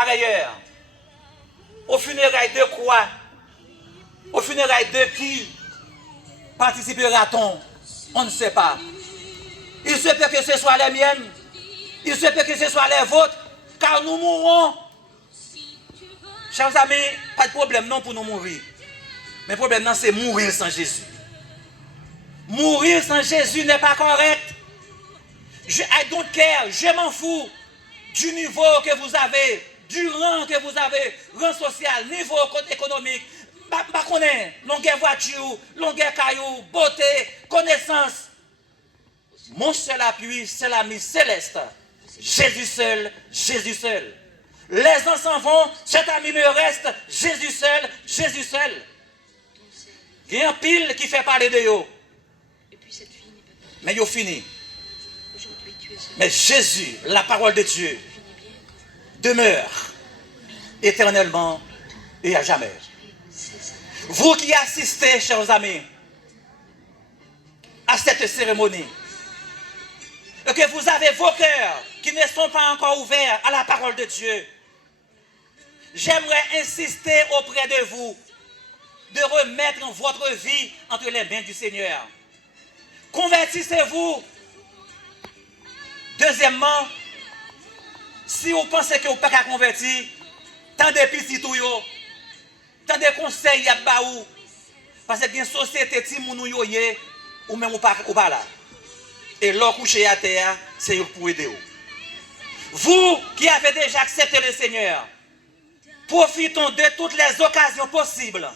par ailleurs. Au funérailles de quoi? Au funérailles de qui participera-t-on? On ne sait pas. Il se peut que ce soit les miennes. Il se peut que ce soit les vôtres. Car nous mourrons. Chers amis, pas de problème non pour nous mourir. Mais le problème non, c'est mourir sans Jésus. Mourir sans Jésus n'est pas correct. I don't care, je m'en fous du niveau que vous avez, du rang que vous avez, rang social, niveau économique, pas connaît, longueur voiture, longueur caillou, beauté, connaissance. Mon seul appui, c'est l'ami céleste. Jésus seul, Jésus seul. Les uns s'en vont, cet ami me reste, Jésus seul, Jésus seul. Il y a un pile qui fait parler de yo. Mais yo fini. Mais Jésus, la parole de Dieu, demeure éternellement et à jamais. Vous qui assistez, chers amis, à cette cérémonie, et que vous avez vos cœurs qui ne sont pas encore ouverts à la parole de Dieu, j'aimerais insister auprès de vous de remettre votre vie entre les mains du Seigneur. Convertissez-vous. Deuxièmement, si vous pensez que vous ne pouvez pas convertir, tant de petits tuyaux, tant de conseils à baou, parce qu'il y a une société qui est ou même ou pas là. Et l'or couché à terre, c'est pour aider vous. Vous qui avez déjà accepté le Seigneur, profitons de toutes les occasions possibles,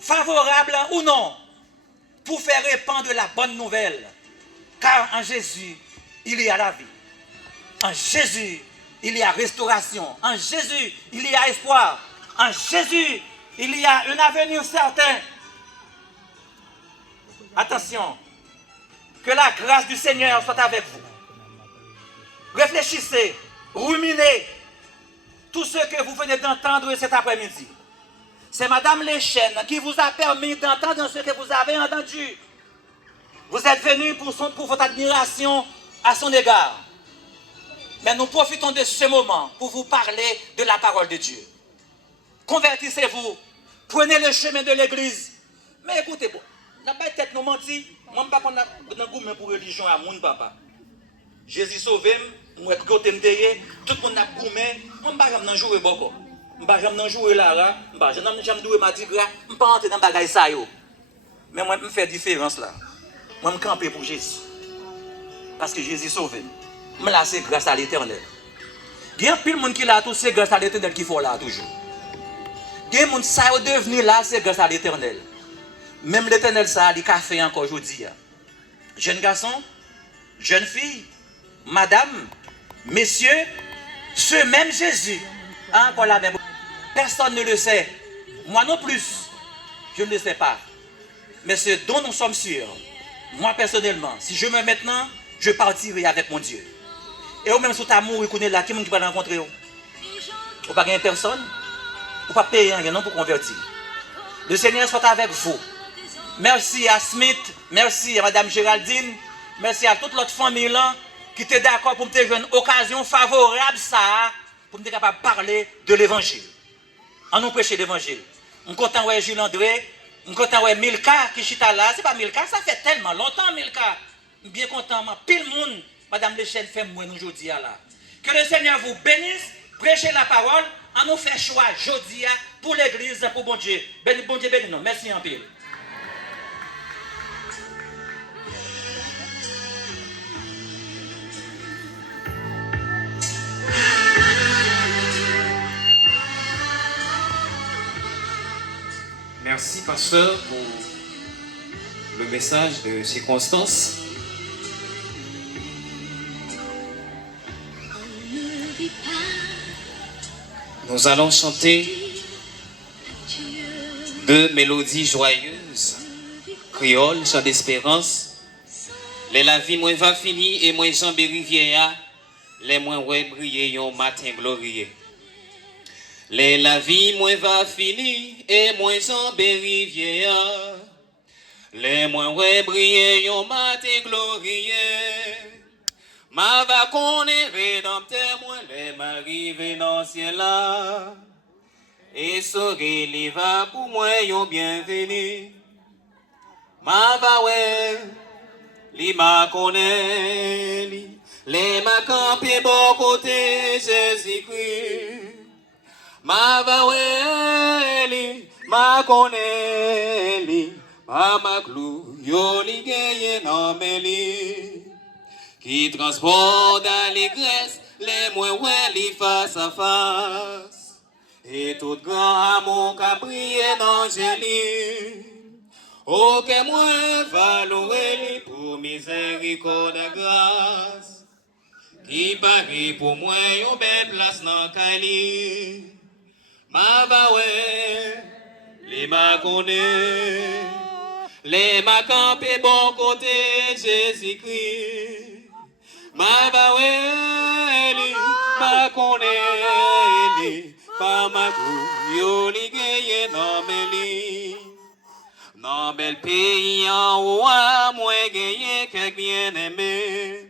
favorables ou non, pour faire répandre la bonne nouvelle. Car en Jésus, il y a la vie. En Jésus, il y a restauration. En Jésus, il y a espoir. En Jésus, il y a un avenir certain. Attention, que la grâce du Seigneur soit avec vous. Réfléchissez, ruminez tout ce que vous venez d'entendre cet après-midi. C'est Madame Lechaine qui vous a permis d'entendre ce que vous avez entendu. Vous êtes venu pour votre admiration à son égard. Mais nous profitons de ce moment pour vous parler de la parole de Dieu. Convertissez-vous. Prenez le chemin de l'église. Mais écoutez, bon, n'a pas tête nous mentir. Moi, je ne sais pas qu'on a goût pour religion à mon papa. Jésus sauvé, moi, côté tout le monde a goûté. Moi, je ne sais pas jouer beaucoup. Je ne sais pas jouer là. Je ne sais pas jouer Mardi Gras. Je ne sais pas entrer dans le bagage ça. Mais moi, je fais différence là. Moi, je campe pour Jésus. Parce que Jésus sauvé. Mais là, c'est grâce à l'Éternel. Il y a plein de monde qui l'a tout, c'est grâce à l'Éternel qu'il faut là toujours. Il y a des gens qui sont devenus là, c'est grâce à l'Éternel. Même l'Éternel, ça, il a fait encore aujourd'hui. Jeunes garçons, jeunes filles, madame, messieurs, ce même Jésus, encore la même. Personne ne le sait. Moi non plus, je ne le sais pas. Mais ce dont nous sommes sûrs, moi personnellement, si je meurs maintenant, je partirai avec mon Dieu. Et ou même si tu as mouru, qui là, qui va rencontrer? Ou pas gagner personne? Ou pas payer rien non pour convertir? Le Seigneur soit avec vous. Merci à Smith, merci à Madame Géraldine, merci à toute l'autre famille là, qui était d'accord pour me donner une occasion favorable ça, pour me être capable de parler de l'évangile. En nous prêcher l'évangile. Je suis content de Jules André, je suis content de Milka qui chita là. C'est pas Milka, ça fait tellement longtemps Milka. Je suis bien content, pile monde, Madame Lechaine fait moi aujourd'hui là. Que le Seigneur vous bénisse, prêchez la parole, en nous fait choix aujourd'hui pour l'église, pour bon Dieu. Bon Dieu bénis nous. Merci en pile. Merci, pasteur, pour le message de circonstance. Nous allons chanter deux mélodies joyeuses, créoles, chant d'espérance. Les la vie moins va finir et moins Jean Rivière, les moins ouais briller yon matin glorieux. Les la vie moins va finir et moins Jean Rivière, les moins ouais briller yon matin glorieux. Ma va connaître rédempteur, moi, les m'arriver dans le ciel là. Et sauver les va pour moi, yon bienvenu. Ma va ouais, li ma connaît, les ma campé bon côté Jésus-Christ. Ma va ouais, li ma connaît, ma clou, yo li gagne non mais li. Qui transporte l'allégresse, les moins ouais li face à face. Et tout grand amour qu'a brillé dans Jésus. Aucun moins valorer pour miséricorde et grâce. Qui parie pour moi une belle place dans Kali. Ma va ouais, les ma connaît. Les ma campé bon côté Jésus-Christ. Ma baweli, ma koneli, pa ma kou, yo li geye nan meli. Nan bel pays en roi, moi geye kek bien aimé.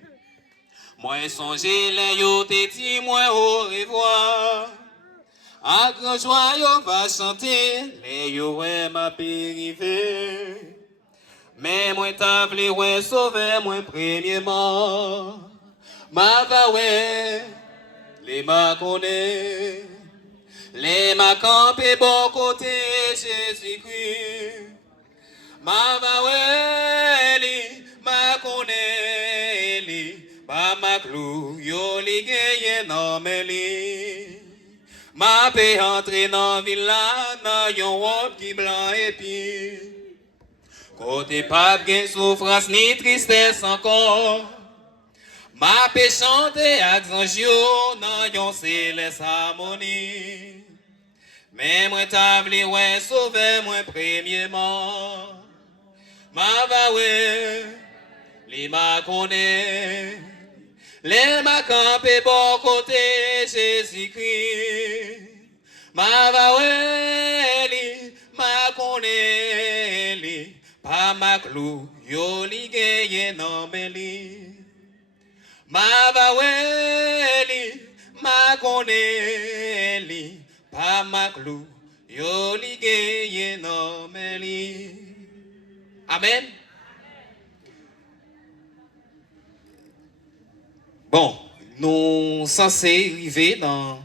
Moi songe les yo te di, moi au revoir. A grand joie yo va chanter, les yo ouais ma périvé. Mais moi t'as vle ouais sauver moi premièrement. Ma va ouais, les ma connaît, les ma campé bon côté Jésus-Christ. Ma va ouais, les ma connaît, les pas ma clou, yo li gagne non mais li. Ma paix entrer dans villa, dans yon robe qui blanc et puis. Côté pas de souffrance ni tristesse encore. Ma paix chante ak zanjyo nan yon céleste harmonie. Mais moi table ouais sauver moi premièrement. Ma va ouais, li ma connaît. Les ma campé bon côté Jésus-Christ. Ma va ouais, li ma connaît li. Pa ma clou, yo li geye nan beli. Ma va weli, ma koneli. Pa ma clou, yo li geye nan beli. Amen. Bon, nous censés arriver dans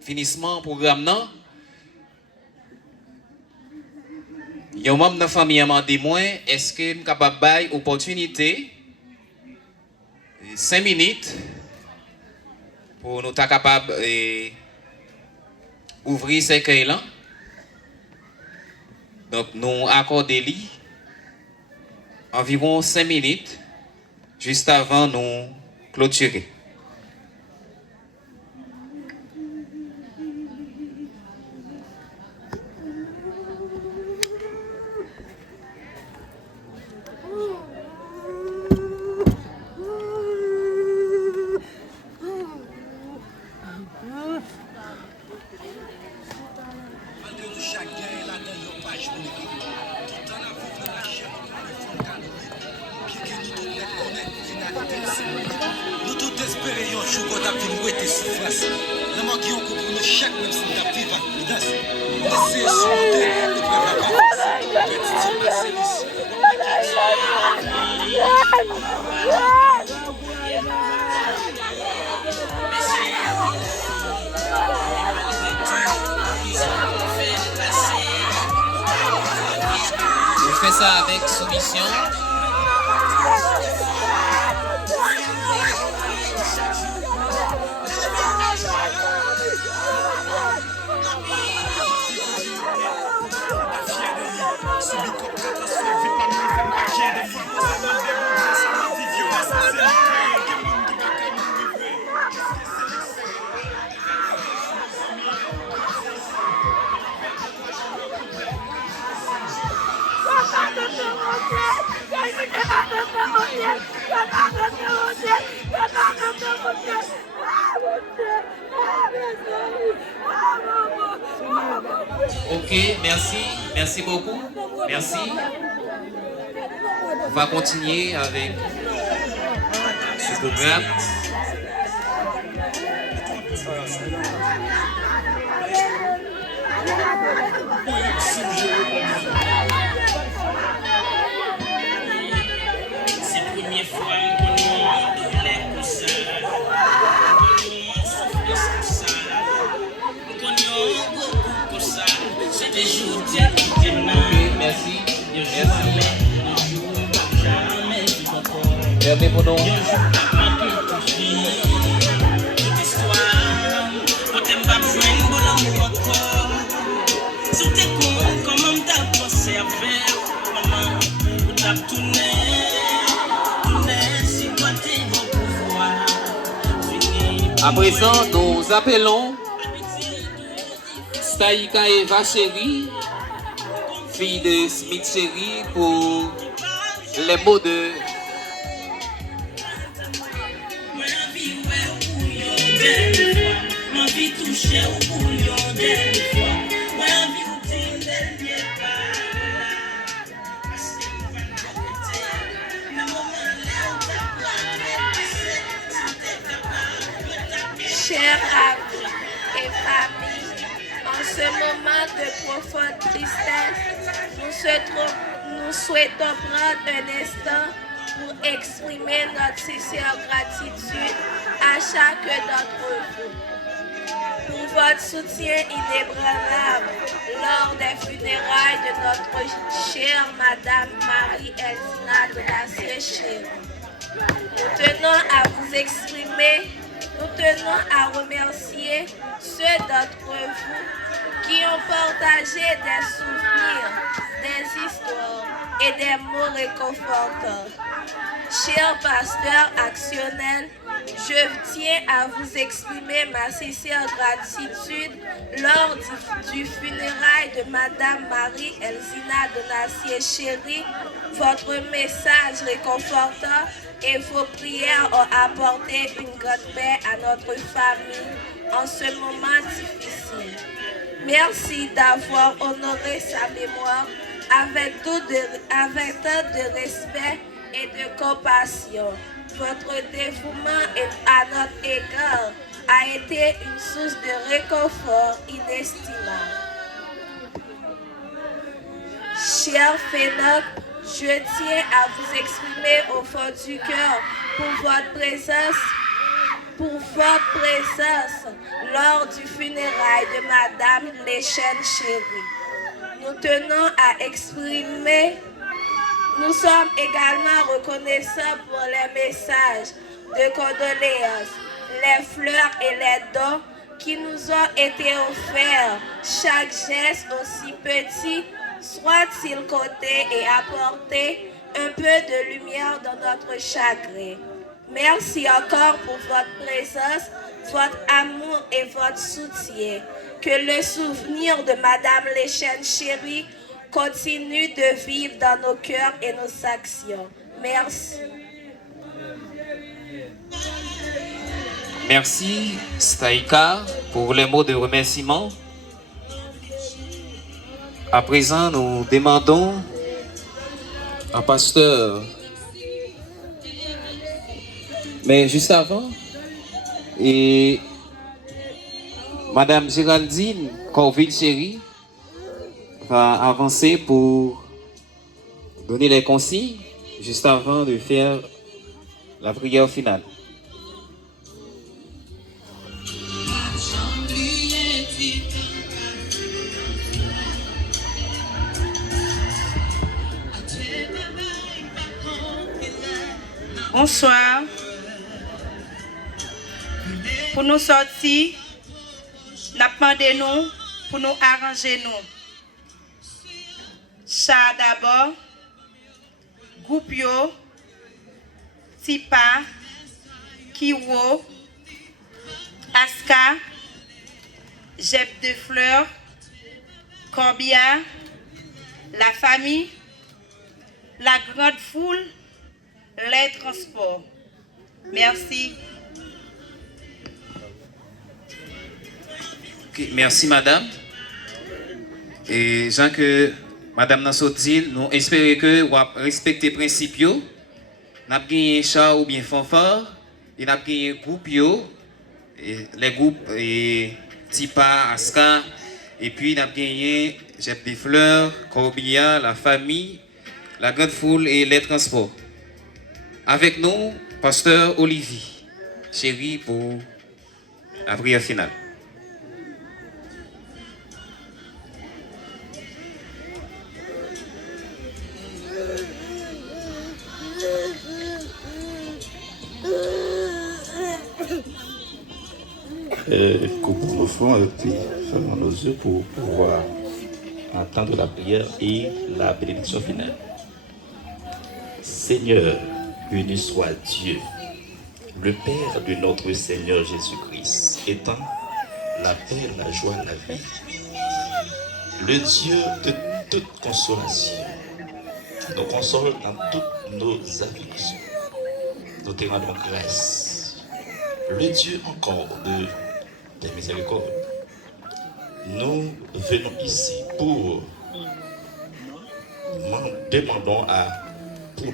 finissement programme nan. Yon membre de la famille m'a demandé moi, est-ce que je suis capable de faire opportunité 5 minutes pour nous être capable d'ouvrir ce cueil là. Donc nous accordons environ 5 minutes juste avant nous clôturer. Nous tous espérons un jour qu'on a pu nous être souffrance. Nous manquons pour nous chaque même si nous avons vivre avec prudence. Laissez surmonter et préparer. On fait ça avec soumission. Ok, merci beaucoup, merci. On va continuer avec ce programme. C'est la première fois qu'on est comme ça. C'est des jours Merci. Fermez mon nom. À présent, nous appelons Staïka Eva Chéri, fille de Smith Chéri, pour les mots de Chers amis et familles, en ce moment de profonde tristesse, nous souhaitons prendre un instant pour exprimer notre sincère gratitude à chacun d'entre vous pour votre soutien inébranlable lors des funérailles de notre chère Madame Marie-Elsina de Nassier-Chéri. Nous tenons à remercier ceux d'entre vous qui ont partagé des souvenirs, des histoires et des mots réconfortants. Chers pasteurs actionnels, je tiens à vous exprimer ma sincère gratitude lors du funérail de Madame Marie-Elsina de Nassier-Chéri. Votre message réconfortant et vos prières ont apporté une grande paix à notre famille en ce moment difficile. Merci d'avoir honoré sa mémoire avec tant de respect et de compassion. Votre dévouement à notre égard a été une source de réconfort inestimable. Cher Fénoc, je tiens à vous exprimer au fond du cœur pour votre présence lors du funérail de Madame Léchène Chéri. Nous sommes également reconnaissants pour les messages de condoléances, les fleurs et les dons qui nous ont été offerts. Chaque geste, aussi petit soit-il, compté et apporté un peu de lumière dans notre chagrin. Merci encore pour votre présence, votre amour et votre soutien. Que le souvenir de Madame Léchène Chéri continue de vivre dans nos cœurs et nos actions. Merci. Merci Staïka pour les mots de remerciement. À présent, nous demandons un pasteur. Mais juste avant, et Madame Géraldine Corville-Chéri va avancer pour donner les consignes juste avant de faire la prière finale. Bonsoir. Pour nous sortir, nous demandons pour nous arranger nous. Ça d'abord, groupe yo, Tipa, Kiwo, Aska, Jeb de Fleurs, Corbia, la famille, la grande foule, les transports. Merci. Okay, merci madame. Et Jean que madame Nassotil, nous espérons que vous respectez les principes. N'a gagné char ou bien fanfare, et n'a gagné groupe yo, et les groupes et Tipa, Aska, et puis n'a gagné Jette des fleurs, Corbilla, la famille, la grande foule et les transports. Avec nous, pasteur Olivier, chéri pour la prière finale. Couvrons nos fronts et puis fermons nos yeux pour pouvoir entendre la prière et la bénédiction finale. Seigneur, béni soit Dieu, le Père de notre Seigneur Jésus-Christ, étant la paix, la joie, la vie, le Dieu de toute consolation, nous console dans toutes nos afflictions. Nous te rendons grâce. Le Dieu encore des miséricordes. Nous venons ici pour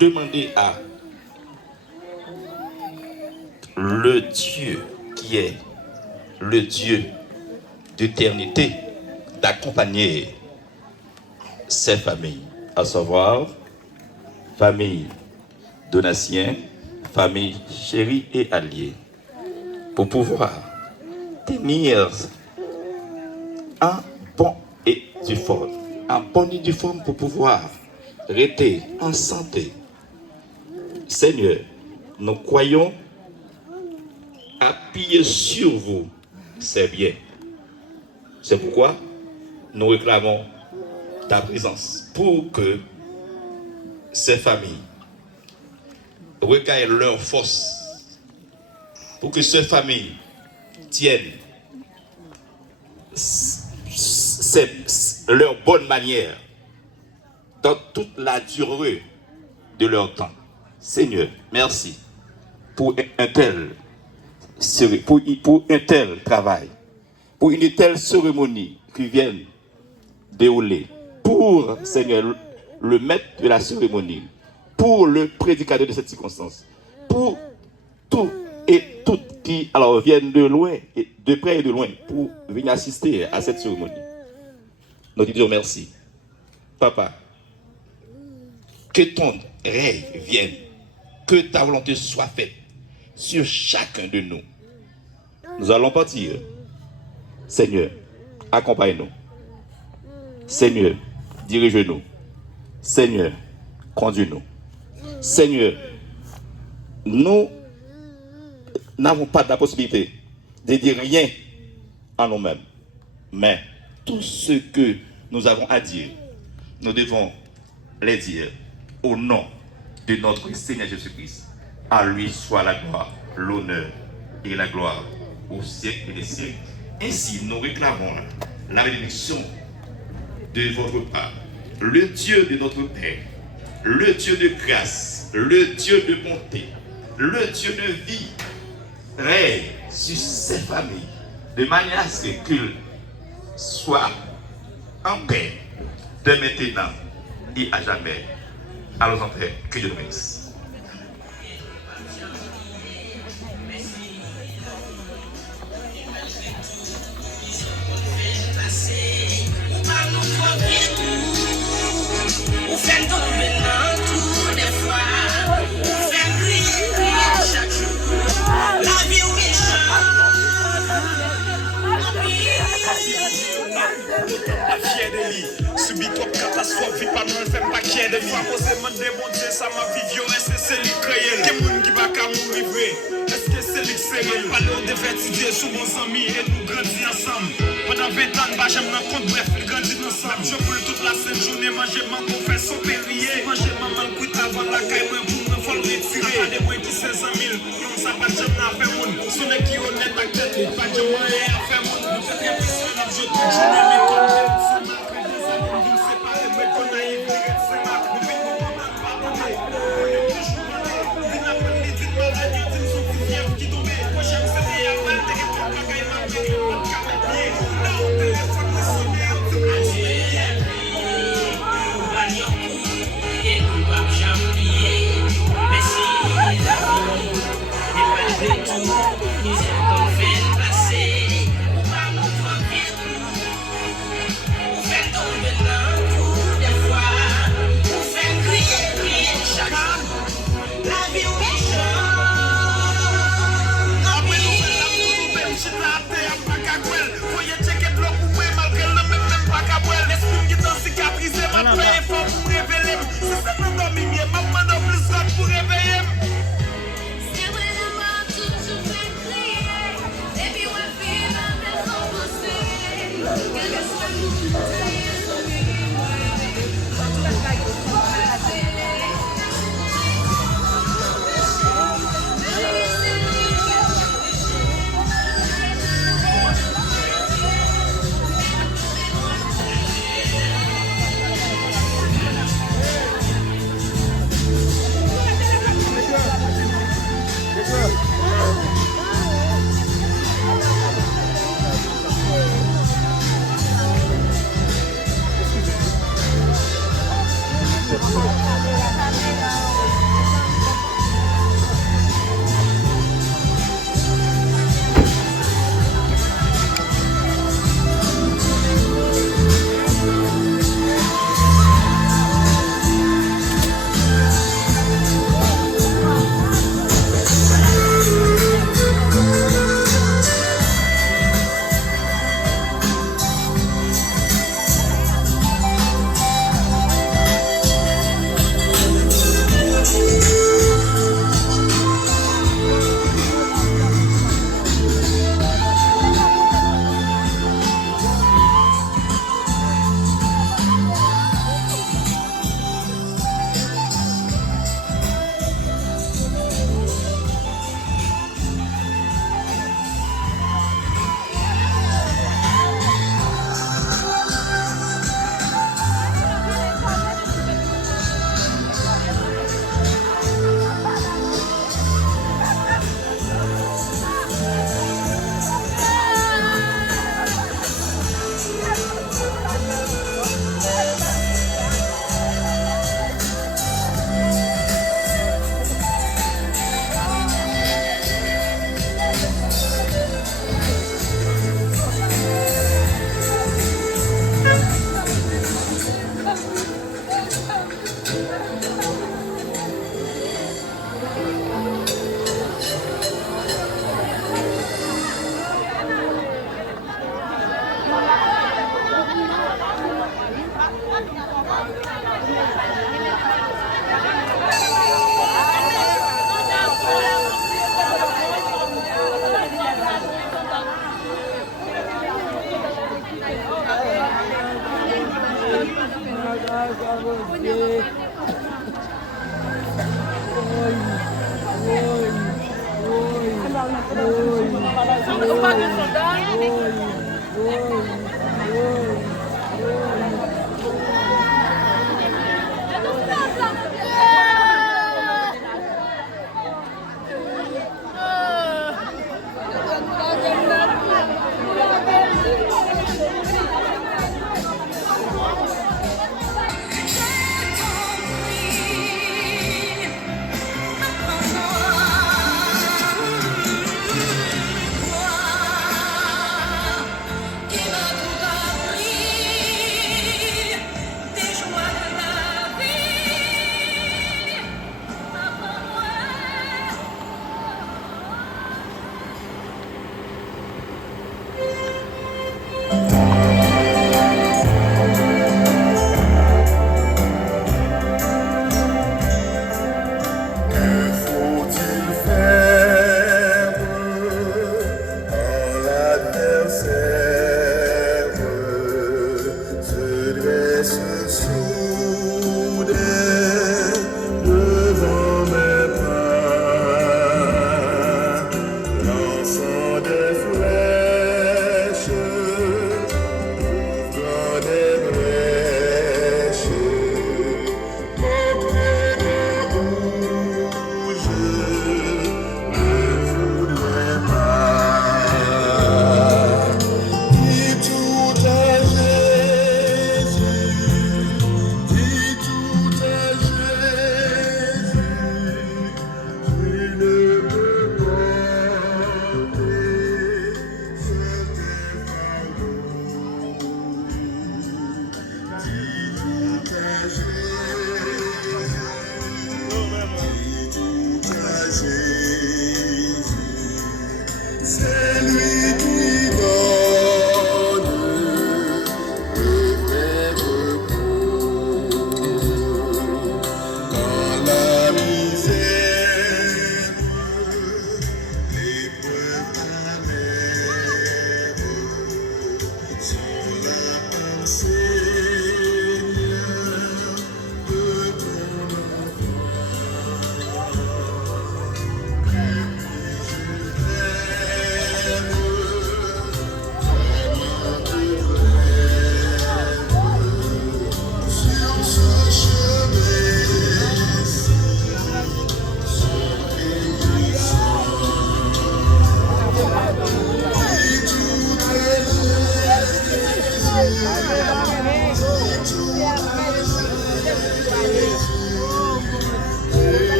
demander à le Dieu qui est le Dieu d'éternité d'accompagner ces familles, à savoir famille Donatien, famille Chérie et Alliés, pour pouvoir tenir en bon et due forme, pour pouvoir rester en santé. Seigneur, nous croyons appuyer sur vous, c'est bien. C'est pourquoi nous réclamons ta présence pour que ces familles regagnent leur force, pour que ces familles tiennent leur bonne manière dans toute la durée de leur temps. Seigneur, merci pour un tel travail, pour une telle cérémonie qui vient dérouler, pour, Seigneur, le maître de la cérémonie, pour le prédicateur de cette circonstance, pour tout et toutes qui alors viennent de loin, et de près et de loin, pour venir assister à cette cérémonie. Nous te disons merci. Papa, que ton règne vienne, que ta volonté soit faite sur chacun de nous. Nous allons partir. Seigneur, accompagne-nous. Seigneur, dirige-nous. Seigneur, conduis-nous. Seigneur, nous n'avons pas la possibilité de dire rien en nous-mêmes. Mais tout ce que nous avons à dire, nous devons les dire au nom de notre Seigneur Jésus-Christ. À lui soit la gloire, l'honneur et la gloire au siècle des siècles. Ainsi, nous réclamons la bénédiction de votre part. Le Dieu de notre Père, le Dieu de grâce, le Dieu de bonté, le Dieu de vie, règne sur ces familles de manière à ce qu'ils soient en paix de maintenant et à jamais. Allons en paix, que Dieu nous bénisse. Subi comme catastrophe, pas non fait pas qu'il y ait des fois posément démonter ça ma vie violence c'est lui créer que moun qui va qu'à mourir vrai est-ce que c'est lui sérieux pas le divertité sous bons amis et nous grandir ensemble pendant 20 ans bah j'aime dans compte bref il grandit ensemble je brûle toute la sainte journée manger mango faire son périer manger maman cuite avant la caille moi pour me faut le retirer pas des moins qui 500 000 non ça pas jamais n'a fait moun sonne qui honnête à tête pas de moyen à faire moun nous fait bien plus que je continue mais comme Merci.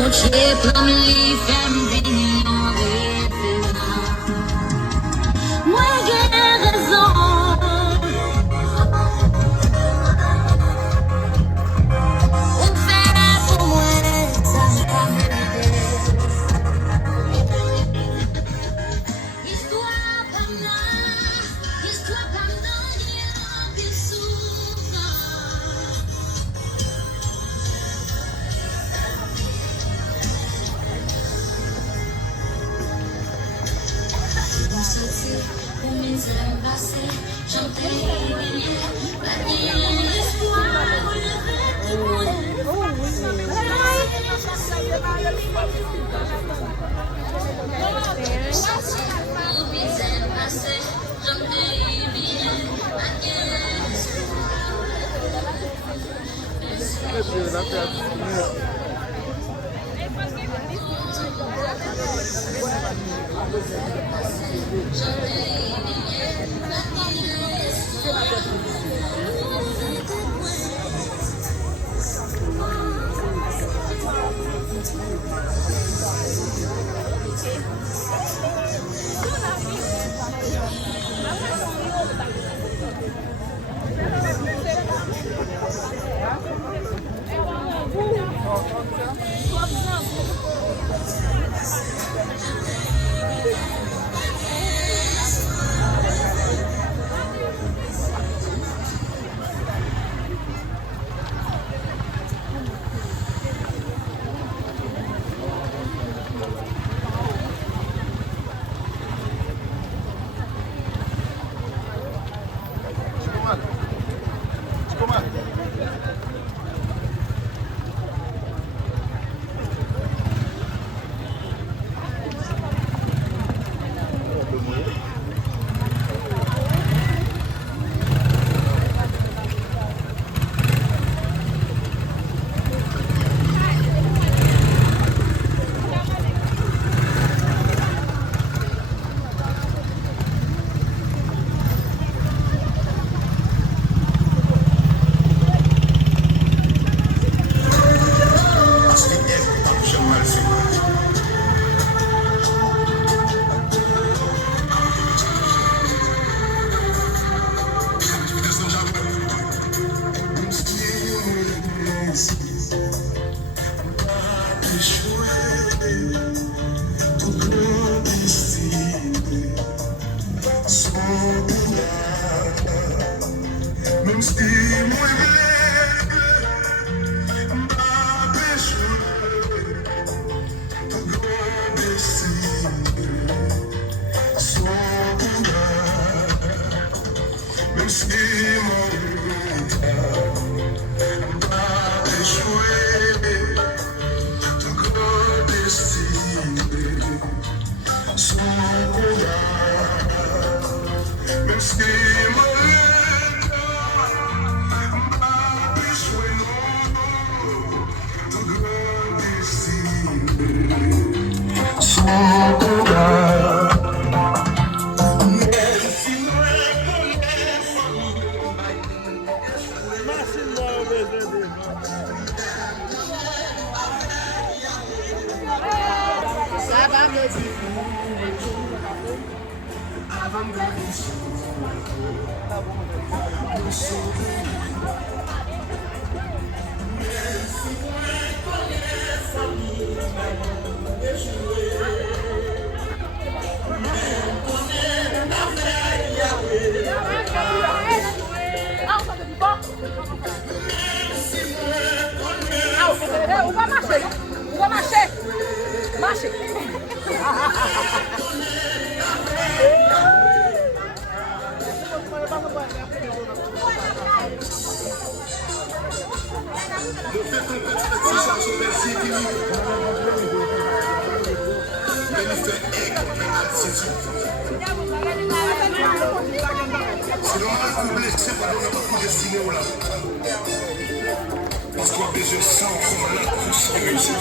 Poche plum leaf and bignon référent. Moi j'ai raison. On fait pour moi, ça me permet. Histoire comme là, histoire comme dans l'île qui s'ouvre. Pour mes ailes passées, chanter la l'histoire, pour mes ailes passées, chanter Même si moi On va marcher, on va marcher. Marcher. C'est normal qu'on blesse pendant qu'on n'a pas pu dessiner ou là. Parce qu'on a besoin de sang, comme la pousse et même ça.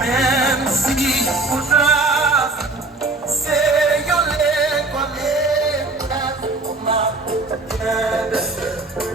Même si pour toi, c'est yon les comme les on m'a bien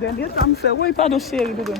Dernier temps, me fait, oui, pardon, chérie, bébé.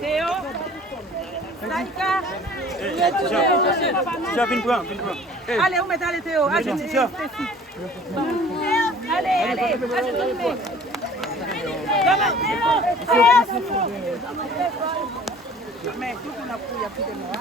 Théo, Saïka, allez, vous mettez allez Théo, allez, allez, mais tout on a pris, il y a plus de moi.